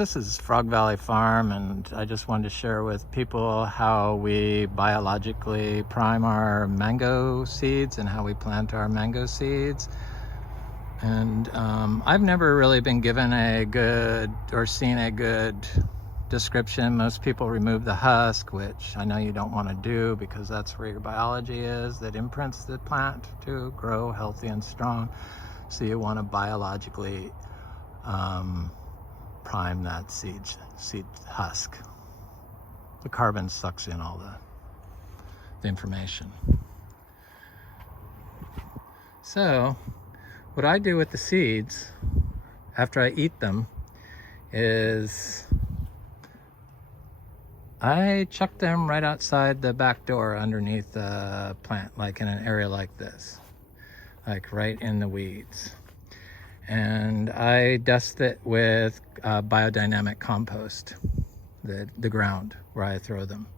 This is Frog Valley Farm, and I just wanted to share with people how we biologically prime our mango seeds and how we plant our mango seeds. And I've never really been given a good or seen a good description. Most people remove the husk, which I know you don't want to do because that's where your biology is, that imprints the plant to grow healthy and strong. So you want to biologically prime that seed husk. The carbon sucks in all the information. So what I do with the seeds after I eat them is I chuck them right outside the back door underneath the plant, like in an area like this, like right in the weeds. And I dust it with biodynamic compost, the ground where I throw them.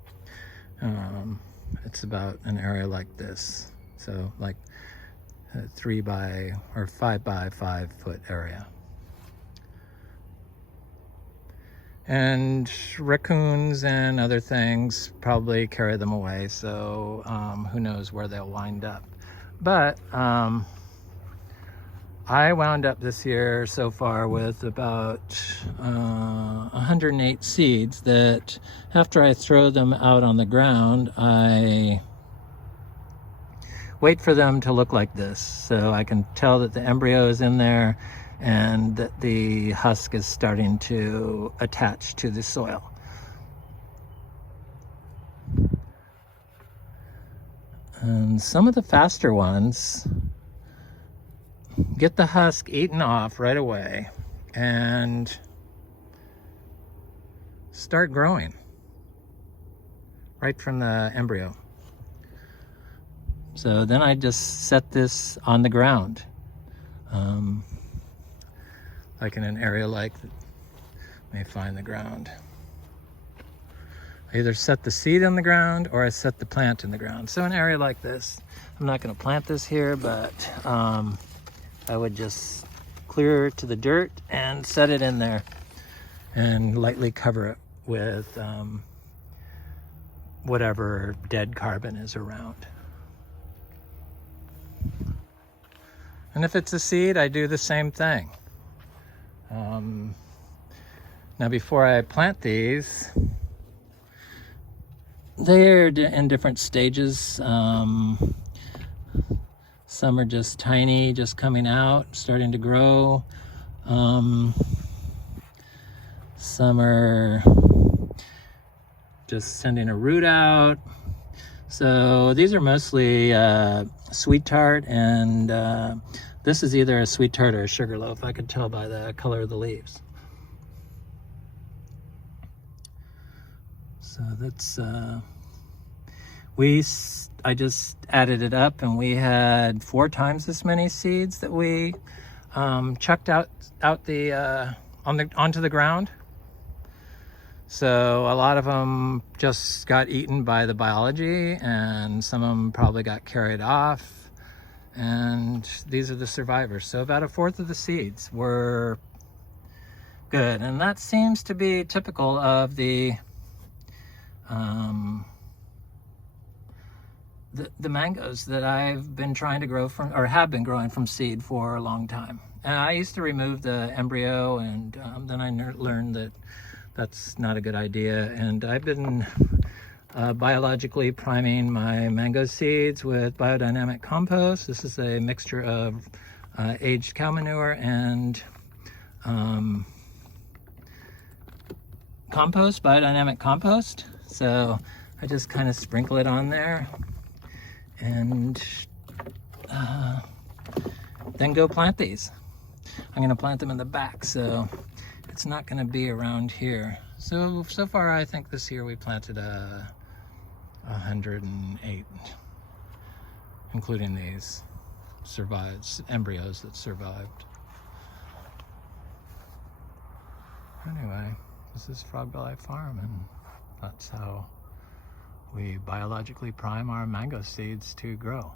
It's about an area like this, so like a 5 by 5 foot area. And raccoons and other things probably carry them away, so who knows where they'll wind up. But I wound up this year so far with about 108 seeds that after I throw them out on the ground, I wait for them to look like this, so I can tell that the embryo is in there and that the husk is starting to attach to the soil. And some of the faster ones get the husk eaten off right away and start growing right from the embryo. So then I just set this on the ground, like in an area like that. Let me find the ground. I either set the seed on the ground or I set the plant in the ground. So an area like this, I'm not going to plant this here, but I would just clear to the dirt and set it in there and lightly cover it with whatever dead carbon is around. And if it's a seed, I do the same thing. Now before I plant these, they're in different stages. Some are just tiny, just coming out, starting to grow. Some are just sending a root out. So these are mostly sweet tart, and this is either a sweet tart or a sugar loaf. I could tell by the color of the leaves. So that's I just added it up, and we had 4 times as many seeds that we chucked onto the ground. So a lot of them just got eaten by the biology, and some of them probably got carried off, and these are the survivors. So about 1/4 of the seeds were good, and that seems to be typical of the mangoes that I've been trying to grow from, or have been growing from seed for a long time. And I used to remove the embryo, and then I learned that that's not a good idea. And I've been biologically priming my mango seeds with biodynamic compost. This is a mixture of aged cow manure and compost, biodynamic compost. So I just kind of sprinkle it on there and then go plant these. I'm going to plant them in the back, so it's not going to be around here. So far I think this year we planted 108, including these embryos that survived. Anyway, this is Frog Valley Farm, and that's how we biologically prime our mango seeds to grow.